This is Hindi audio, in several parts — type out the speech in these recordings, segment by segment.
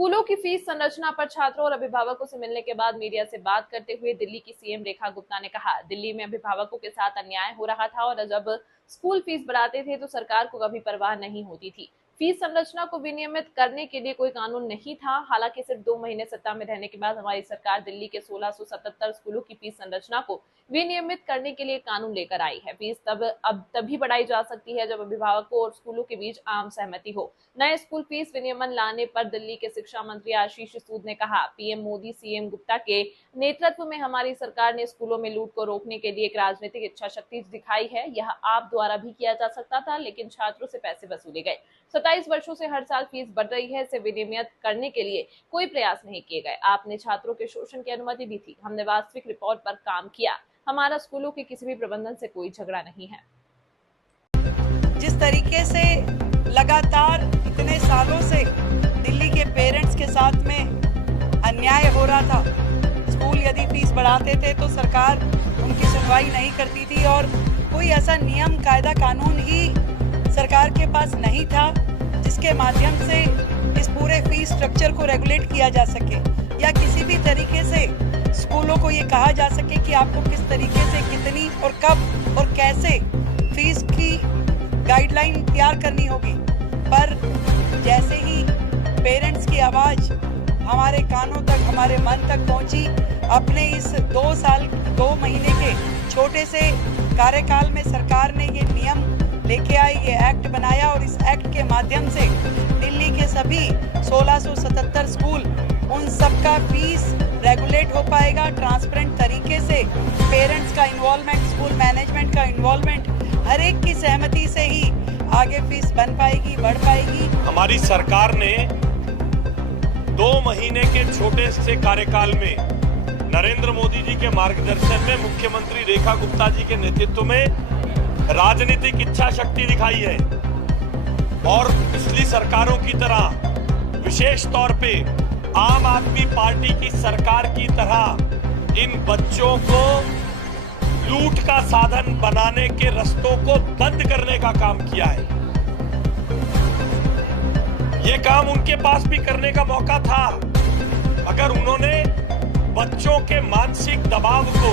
स्कूलों की फीस संरचना पर छात्रों और अभिभावकों से मिलने के बाद मीडिया से बात करते हुए दिल्ली की सीएम रेखा गुप्ता ने कहा, दिल्ली में अभिभावकों के साथ अन्याय हो रहा था और जब स्कूल फीस बढ़ाते थे तो सरकार को कभी परवाह नहीं होती थी। फीस संरचना को विनियमित करने के लिए कोई कानून नहीं था। हालांकि सिर्फ 2 महीने सत्ता में रहने के बाद हमारी सरकार दिल्ली के 1677 स्कूलों की फीस संरचना को विनियमित करने के लिए कानून लेकर आई है। फीस अब तभी बढ़ाई जा सकती है जब अभिभावकों और स्कूलों के बीच आम सहमति हो। नए स्कूल फीस विनियमन लाने पर दिल्ली के शिक्षा मंत्री आशीष सूद ने कहा, पीएम मोदी सीएम गुप्ता के नेतृत्व में हमारी सरकार ने स्कूलों में लूट को रोकने के लिए एक राजनीतिक इच्छा शक्ति दिखाई है। यह आप द्वारा भी किया जा सकता था, लेकिन छात्रों से पैसे वसूले गए। 27 वर्षों से हर साल फीस बढ़ रही है। इसे विनियमित करने के लिए कोई प्रयास नहीं किए गए। आपने छात्रों के शोषण की अनुमति दी थी। हमने वास्तविक रिपोर्ट पर काम किया। हमारा स्कूलों के किसी भी प्रबंधन से कोई झगड़ा नहीं है। जिस तरीके से लगातार इतने सालों से दिल्ली के पेरेंट्स के साथ में अन्याय हो रहा था, स्कूल यदि फीस बढ़ाते थे तो सरकार उनकी सुनवाई नहीं करती थी और कोई ऐसा नियम कायदा कानून ही सरकार के पास नहीं था जिसके माध्यम से इस पूरे फीस स्ट्रक्चर को रेगुलेट किया जा सके या किसी भी तरीके से स्कूलों को ये कहा जा सके कि आपको किस तरीके से कितनी और कब और कैसे फीस की गाइडलाइन तैयार करनी होगी। पर जैसे ही पेरेंट्स की आवाज़ हमारे कानों तक, हमारे मन तक पहुंची, अपने इस 2 महीने के छोटे से कार्यकाल में सरकार ने ये नियम लेके आई, ये एक्ट बनाया और इस एक्ट के माध्यम से दिल्ली के सभी 1677 स्कूल, उन सबका फीस रेगुलेट हो पाएगा ट्रांसपेरेंट तरीके से। पेरेंट्स का इन्वॉल्वमेंट, स्कूल मैनेजमेंट का इन्वॉल्वमेंट, हर एक की सहमति से ही आगे फीस बन पाएगी, बढ़ पाएगी। हमारी सरकार ने 2 महीने के छोटे से कार्यकाल में नरेंद्र मोदी जी के मार्गदर्शन में मुख्यमंत्री रेखा गुप्ता जी के नेतृत्व में राजनीतिक इच्छा शक्ति दिखाई है और पिछली सरकारों की तरह विशेष तौर पे आम आदमी पार्टी की सरकार की तरह इन बच्चों को लूट का साधन बनाने के रास्तों को बंद करने का काम किया है। ये काम उनके पास भी करने का मौका था अगर उन्होंने बच्चों के मानसिक दबाव को,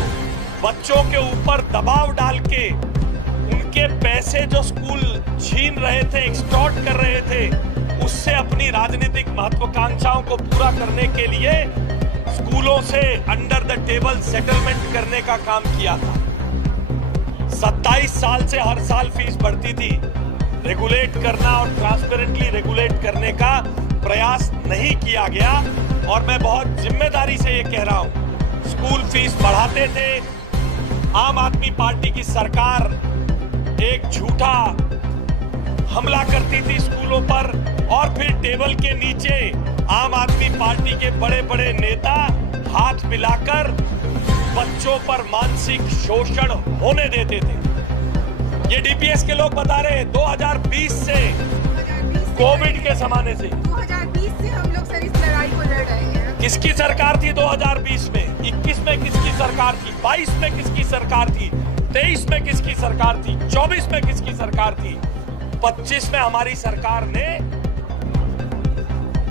बच्चों के ऊपर दबाव डाल के उनके पैसे जो स्कूल छीन रहे थे, एक्सटॉर्ट कर रहे थे, उससे अपनी राजनीतिक महत्वाकांक्षाओं को पूरा करने के लिए स्कूलों से अंडर द टेबल सेटलमेंट करने का काम किया था। 27 साल से हर साल फीस बढ़ती थी। रेगुलेट करना और ट्रांसपेरेंटली रेगुलेट करने का प्रयास नहीं किया गया और मैं बहुत जिम्मेदारी से ये कह रहा हूं, स्कूल फीस बढ़ाते थे। आम आदमी पार्टी की सरकार एक झूठा हमला करती थी स्कूलों पर और फिर टेबल के नीचे आम आदमी पार्टी के बड़े बड़े नेता हाथ मिलाकर बच्चों पर मानसिक शोषण होने देते थे। ये डीपीएस के लोग बता रहे हैं 2020 से कोविड के जमाने से 2020 से हम लोग सर इस लड़ाई को लड़ रहे हैं। किसकी सरकार थी 2020 में? 21 में किसकी सरकार थी? 22 में किसकी सरकार थी? 23 में किसकी सरकार थी? 24 में किसकी सरकार थी? 25 में हमारी सरकार ने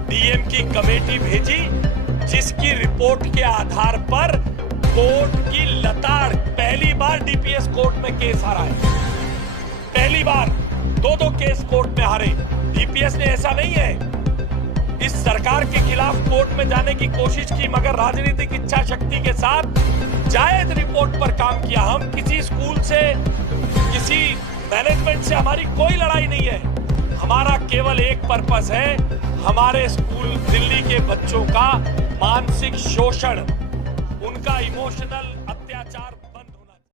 डीएम की कमेटी भेजी जिसकी रिपोर्ट के आधार पर कोर्ट की लताड़, पहली बार डीपीएस कोर्ट में केस हारा है। पहली बार 2 केस कोर्ट में हारे। डीपीएस ने ऐसा नहीं है, इस सरकार के खिलाफ कोर्ट में जाने की कोशिश की मगर राजनीतिक इच्छा शक्ति के साथ जायज रिपोर्ट पर काम किया। हम किसी स्कूल से, किसी मैनेजमेंट से हमारी कोई लड़ाई नहीं है। हमारा केवल एक पर्पस है, हमारे स्कूल दिल्ली के बच्चों का मानसिक शोषण, उनका इमोशनल अत्याचार